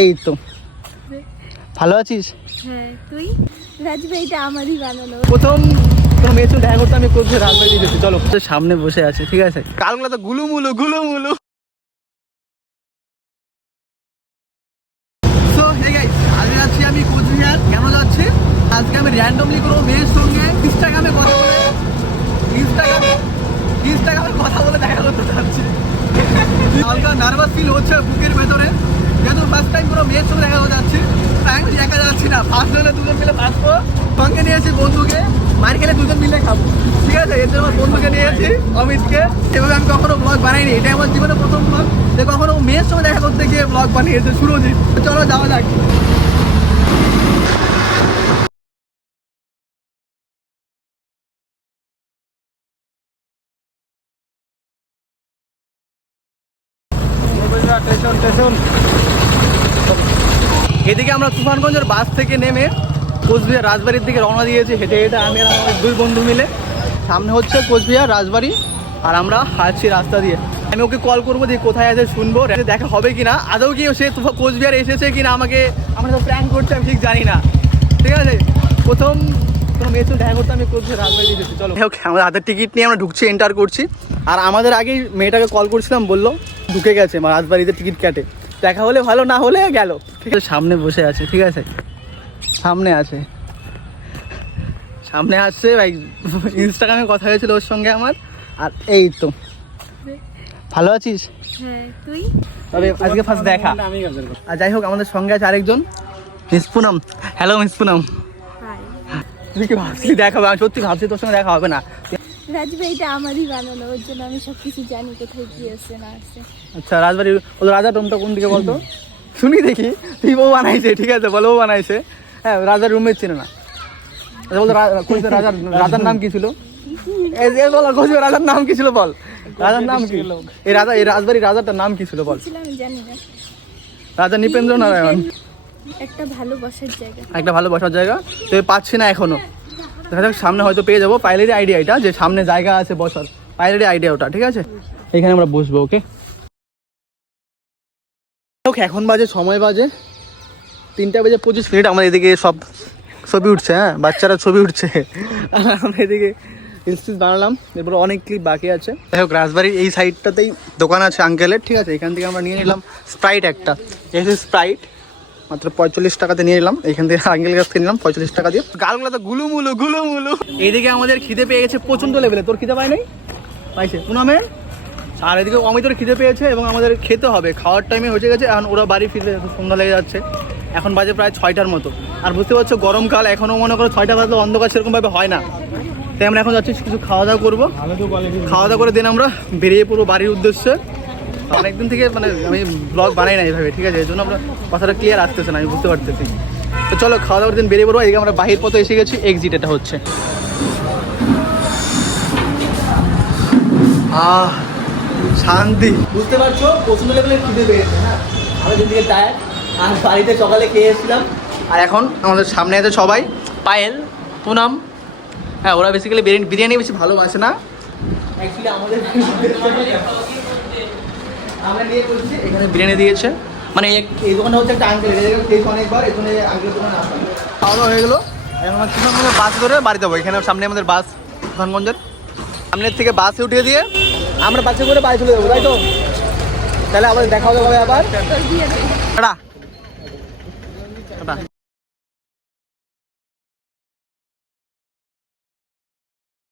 এই তো ভালো আছিস? হ্যাঁ, তুই? রাজবাড়িটা আমারই বানানো। প্রথম কোনো মেয়ের সঙ্গে দেখা করতে আমি কোথায় রাজবাড়ি দিয়েছি। চলো সামনে বসে আছে, ঠিক আছে? কালগুলো তো গুলুমুলু গুলুমুলু। সো হে গাইস, আজকে যাচ্ছি আমি কোচবিহার। কেন যাচ্ছি? আজকে আমি র্যান্ডমলি কোনো মেয়ের সঙ্গে ইনস্টাগ্রামে কথা বলে দেখা করতে যাচ্ছি। হালকা নার্ভাস ফিল হচ্ছে বুকের ভেতরে, যেহেতু ফার্স্ট টাইম কোনো মেয়ের সঙ্গে দেখা করতে যাচ্ছি। আমি একা যাচ্ছি না, ফার্স্ট হলে দুজন মিলে বাঁচবো। সঙ্গে নিয়েছি বন্ধুকে, মার খেলে দুজন মিলে খাবো, ঠিক আছে? এর জন্য আমার বন্ধুকে নিয়েছি, অমিতকে। এভাবে আমি কখনো ব্লগ বানাইনি, এটাই আমার জীবনে প্রথম ব্লগ যে কখনো মেয়ের সঙ্গে দেখা করতে গিয়ে ব্লগ বানিয়েছে। শুরুদিন চলো যাওয়া যাক। এদিকে আমরা তুফানগঞ্জের বাস থেকে নেমে কোচবিহার রাজবাড়ির দিকে রওনা দিয়েছি হেঁটে হেঁটে, আমি আর আমার দুই বন্ধু মিলে। সামনে হচ্ছে কোচবিহার রাজবাড়ি, আর আমরা হাঁটছি রাস্তা দিয়ে। আমি ওকে কল করবো দিয়ে কোথায় আছে শুনবো, দেখা হবে কিনা, আদৌ কি সে কোচবিহার এসেছে কিনা, আমার তো প্ল্যান করছে আমি ঠিক জানি না, ঠিক আছে? প্রথম কোনো মেয়ের সঙ্গে দেখা করতে আমি কোচবিহার রাজবাড়ি দিয়েছি। চলো আমাদের হাতের টিকিট নিয়ে আমরা ঢুকছি, এন্টার করছি। আর আমাদের আগেই মেয়েটাকে কল করছিলাম, বললো ঢুকে গেছে রাজবাড়িতে টিকিট কাটে, দেখা হলে ভালো, না হলে গেল। ঠিক আছে, সামনে বসে আছে, ঠিক আছে? সামনে আসছে ভাই, ইনস্টাগ্রামে কথা হয়েছিল ওর সঙ্গে আমার। আর এই তো ভালো আছিস? হ্যাঁ, তুই? তবে আজকে ফার্স্ট দেখা। আর যাই হোক, আমাদের সঙ্গে আছে আরেকজন, miss Poonam. Hello miss Poonam. তুই কি ভাবছিলি দেখা হবে? আমি সত্যি ভাবছি তোর সঙ্গে দেখা হবে না। রাজবাড়িটা আমারই বানানো, ওর জন্য আমি সবকিছু জানি, কোথায় কি আছে না আছে। আচ্ছা, রাজবাড়ির রাজার রুমটা কোন দিকে বলতো? শুনি দেখি। তুই বউ বানাইছে, ঠিক আছে, বলো বউ বানাইছে। হ্যাঁ, রাজার রুমের চিনে না বলতো। রাজার নাম কি ছিল? রাজার নাম কি ছিল বল? রাজার নাম কি? এই রাজবাড়ির রাজাটার নাম কি ছিল বল? আমি জানি না। রাজা নৃপেন্দ্র নারায়ণ। একটা ভালো বসার জায়গা তো পাচ্ছি না এখনো, দেখা যাক সামনে হয়তো পেয়ে যাবো। পাইলেরই আইডিয়া এটা, যে সামনে জায়গা আছে বসার, পাইলেরই আইডিয়া ওটা, ঠিক আছে? এখানে আমরা বসবো, ওকে? এখন সময় বাজে 3:25। আমার এদিকে সব ছবি উঠছে, হ্যাঁ, বাচ্চারা ছবি উঠছে। আমরা এদিকে রিলস বানালাম, এরপর অনেক ক্লিপ বাকি আছে। যাই হোক, রাজবাড়ির এই সাইডটাতেই দোকান আছে আঙ্কেলের, ঠিক আছে? এখান থেকে আমরা নিয়ে নিলাম স্প্রাইট একটা, স্প্রাইট মাত্র 45 টাকাতে নিয়ে নিলাম। এখান থেকে আঙ্কেল কাছ থেকে নিলাম 45 টাকা দিয়ে। গালগুলো তো গুলুমুলু। এইদিকে আমাদের খিদে পেয়ে গেছে প্রচন্ড লেভেলে। তোর খিদে পায় নাই? পাইছে পুনমের। আর এদিকে অমিতর খিদে পেয়েছে এবং আমাদের খেতে হবে। খাওয়ার টাইমে হয়ে গেছে, এখন ওরা বাড়ি ফিরবে, সন্ধ্যা লেগে যাচ্ছে। এখন বাজে প্রায় 6টার মতো। আর বুঝতে পারছো, গরমকাল, এখনও মনে করো 6টা বাজলে অন্ধকার সেরকমভাবে হয় না। তাই আমরা এখন যাচ্ছি কিছু খাওয়া দাওয়া করবো। খাওয়া দাওয়া করে দিন আমরা বেরিয়ে পড়বো বাড়ির উদ্দেশ্যে। অনেকদিন থেকে আমি ব্লগ বানাই না এইভাবে, ঠিক আছে? এই জন্য আমরা কথাটা ক্লিয়ার আসতেছে না, আমি বুঝতে পারতেছি। তো চলো খাওয়া দাওয়ার দিন বেরিয়ে পড়বো। এদিকে আমরা বাহির পথে এসে গেছি, এক্সিট এটা হচ্ছে। শান্তি, বুঝতে পারছো? প্রচন্ড লেভেলের খিদে পেয়েছে, হ্যাঁ। আমি যেদিকে টায়ার, আর বাড়িতে সকালে খেয়ে এসেছিলাম। আর এখন আমাদের সামনে আছে সবাই, পায়েল, পুনম। হ্যাঁ, ওরা বেসিক্যালি বিরিয়ানি বেশি ভালোবাসে না। অ্যাকচুয়ালি আমাদের আমরা নিয়ে করছি, এখানে বিরিয়ানি দিয়েছে। মানে এই দোকানটা হচ্ছে একটা আঙ্কেল, খেয়েছি অনেকবার, এই জন্য আঙ্কেলের দোকানে আসলাম। খাওয়া দাওয়া হয়ে গেলো। এখন আমরা তুফানগঞ্জের বাস ধরে বাড়ি যাবো। এখানে সামনে আমাদের বাস, তুফানগঞ্জের সামনের থেকে বাসে উঠিয়ে দিয়ে আমরা বাসে করে বাড়ি চলে যাবো, তাই তো? তাহলে আবার দেখা হবে আবার।